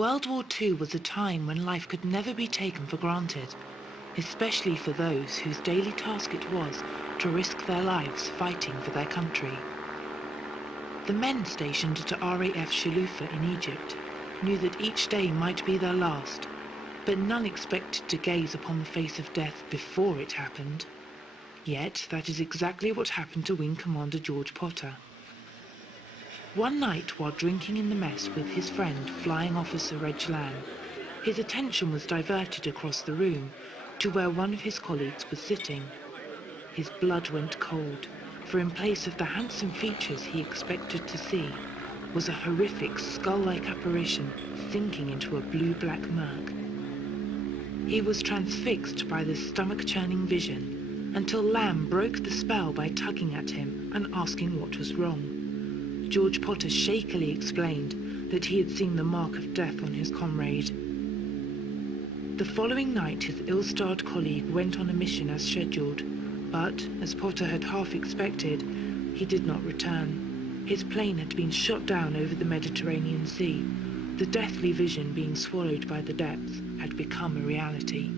World War II was a time when life could never be taken for granted, especially for those whose daily task it was to risk their lives fighting for their country. The men stationed at RAF Shalofa in Egypt knew that each day might be their last, but none expected to gaze upon the face of death before it happened. Yet that is exactly what happened to Wing Commander George Potter. One night, while drinking in the mess with his friend, Flying Officer Reg Lan, his attention was diverted across the room to where one of his colleagues was sitting. His blood went cold, for in place of the handsome features he expected to see was a horrific skull-like apparition sinking into a blue-black murk. He was transfixed by this stomach-churning vision until Lam broke the spell by tugging at him and asking what was wrong. George Potter shakily explained that he had seen the mark of death on his comrade. The following night, his ill-starred colleague went on a mission as scheduled, but, as Potter had half expected, he did not return. His plane had been shot down over the Mediterranean Sea. The deathly vision being swallowed by the depths had become a reality.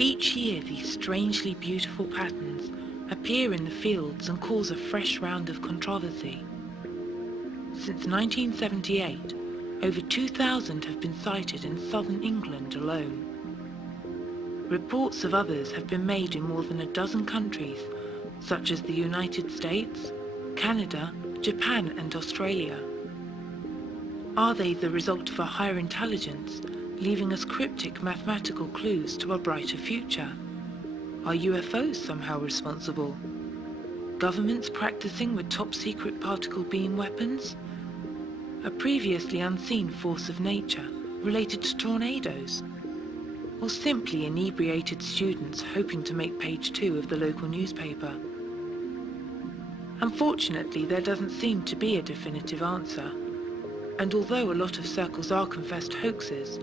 Each year, these strangely beautiful patterns appear in the fields and cause a fresh round of controversy. Since 1978, over 2,000 have been sighted in southern England alone. Reports of others have been made in more than a dozen countries, such as the United States, Canada, Japan and Australia. Are they the result of a higher intelligence, leaving us cryptic mathematical clues to a brighter future? Are UFOs somehow responsible? Governments practicing with top-secret particle beam weapons? A previously unseen force of nature related to tornadoes? Or simply inebriated students hoping to make page 2 of the local newspaper? Unfortunately, there doesn't seem to be a definitive answer. And although a lot of circles are confessed hoaxes,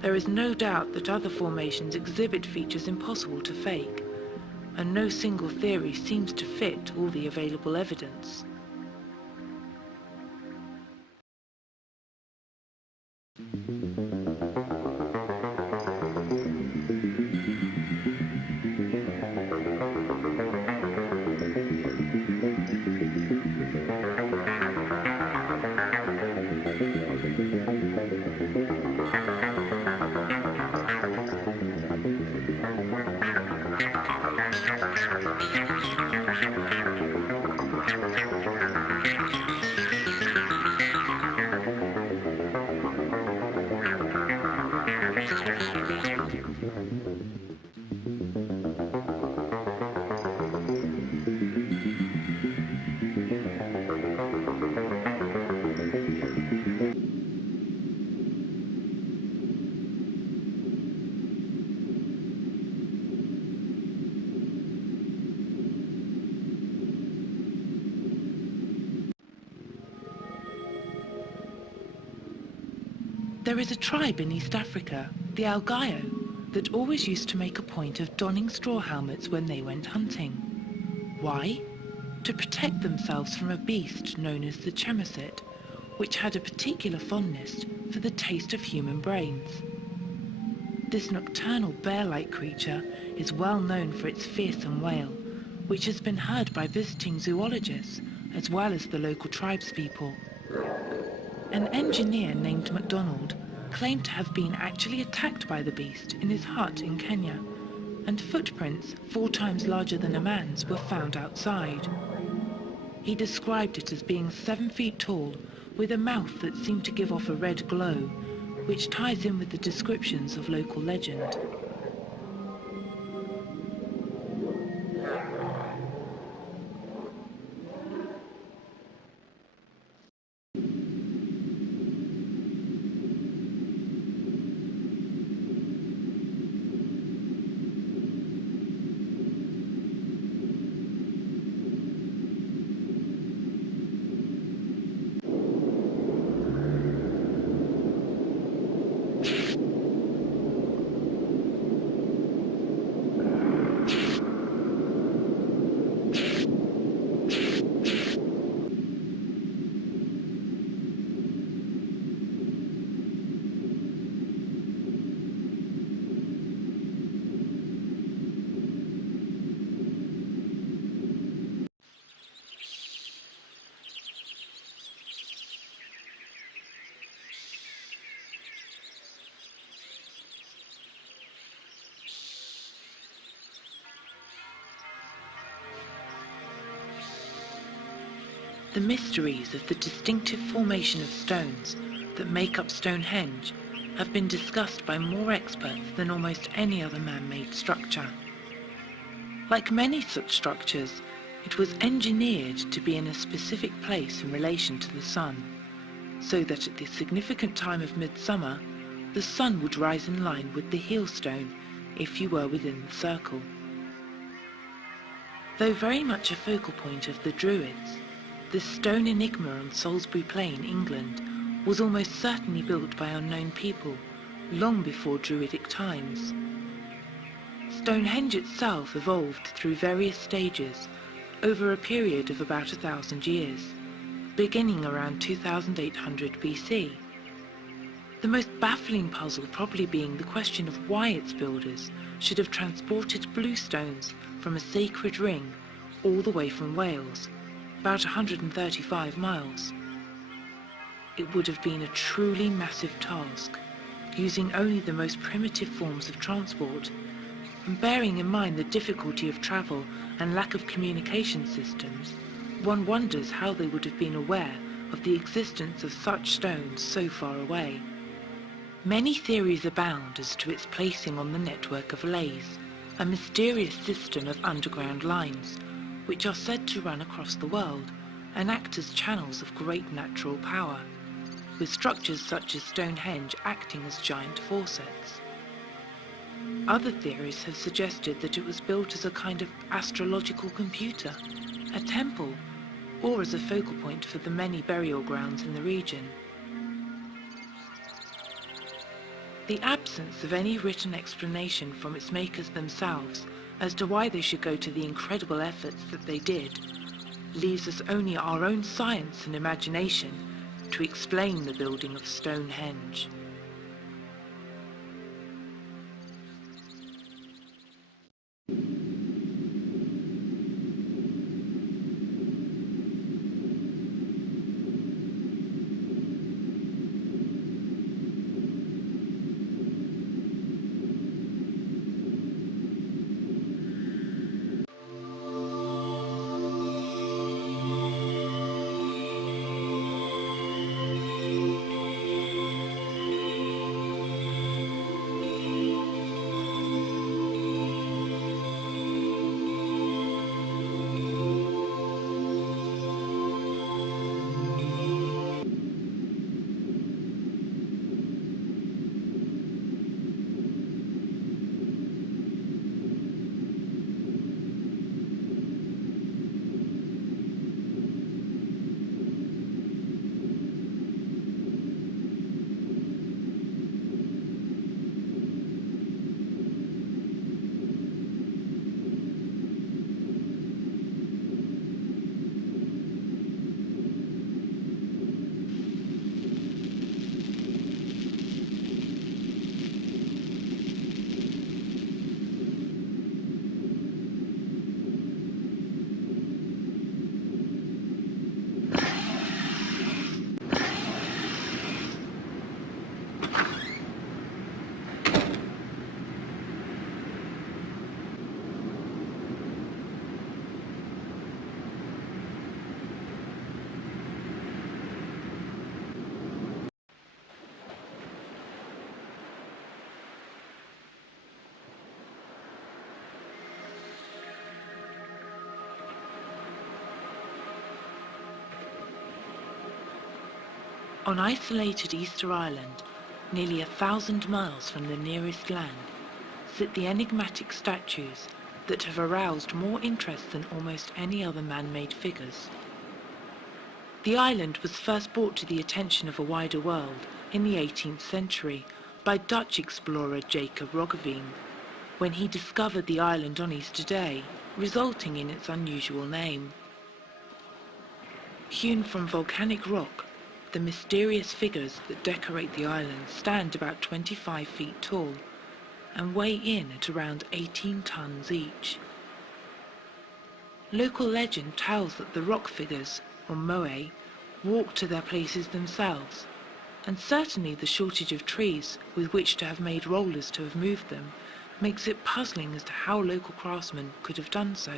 there is no doubt that other formations exhibit features impossible to fake, and no single theory seems to fit all the available evidence. There is a tribe in East Africa, the Algaio, that always used to make a point of donning straw helmets when they went hunting. Why? To protect themselves from a beast known as the Chemosit, which had a particular fondness for the taste of human brains. This nocturnal bear-like creature is well known for its fearsome wail, which has been heard by visiting zoologists as well as the local tribespeople. An engineer named MacDonald claimed to have been actually attacked by the beast in his hut in Kenya, and footprints 4 times larger than a man's were found outside. He described it as being 7 feet tall, with a mouth that seemed to give off a red glow, which ties in with the descriptions of local legend. The mysteries of the distinctive formation of stones that make up Stonehenge have been discussed by more experts than almost any other man-made structure. Like many such structures, it was engineered to be in a specific place in relation to the sun, so that at the significant time of midsummer, the sun would rise in line with the heel stone if you were within the circle. Though very much a focal point of the Druids, the stone enigma on Salisbury Plain, England, was almost certainly built by unknown people, long before Druidic times. Stonehenge itself evolved through various stages over a period of about 1,000 years, beginning around 2800 BC. The most baffling puzzle probably being the question of why its builders should have transported blue stones from a sacred ring all the way from Wales, about 135 miles. It would have been a truly massive task, using only the most primitive forms of transport, and bearing in mind the difficulty of travel and lack of communication systems, one wonders how they would have been aware of the existence of such stones so far away. Many theories abound as to its placing on the network of Lays, a mysterious system of underground lines, which are said to run across the world and act as channels of great natural power, with structures such as Stonehenge acting as giant forceps. Other theories have suggested that it was built as a kind of astrological computer, a temple, or as a focal point for the many burial grounds in the region. The absence of any written explanation from its makers themselves as to why they should go to the incredible efforts that they did leaves us only our own science and imagination to explain the building of Stonehenge. On isolated Easter Island, nearly 1,000 miles from the nearest land, sit the enigmatic statues that have aroused more interest than almost any other man-made figures. The island was first brought to the attention of a wider world in the 18th century by Dutch explorer Jacob Roggeveen, when he discovered the island on Easter Day, resulting in its unusual name. Hewn from volcanic rock, the mysterious figures that decorate the island stand about 25 feet tall and weigh in at around 18 tons each. Local legend tells that the rock figures, or moai, walk to their places themselves, and certainly the shortage of trees with which to have made rollers to have moved them makes it puzzling as to how local craftsmen could have done so.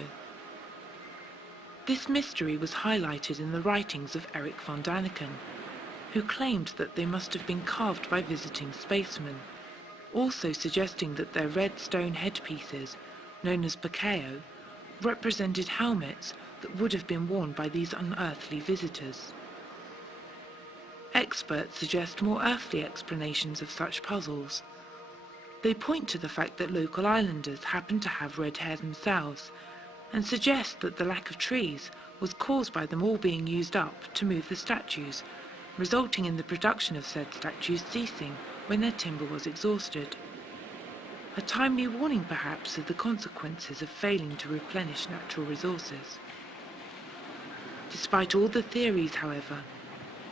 This mystery was highlighted in the writings of Eric von Daniken, who claimed that they must have been carved by visiting spacemen, also suggesting that their red stone headpieces, known as bakeo, represented helmets that would have been worn by these unearthly visitors. Experts suggest more earthly explanations of such puzzles. They point to the fact that local islanders happen to have red hair themselves, and suggest that the lack of trees was caused by them all being used up to move the statues, resulting in the production of said statues ceasing when their timber was exhausted. A timely warning perhaps of the consequences of failing to replenish natural resources. Despite all the theories, however,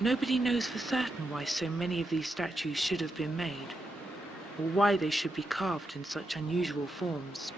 nobody knows for certain why so many of these statues should have been made, or why they should be carved in such unusual forms.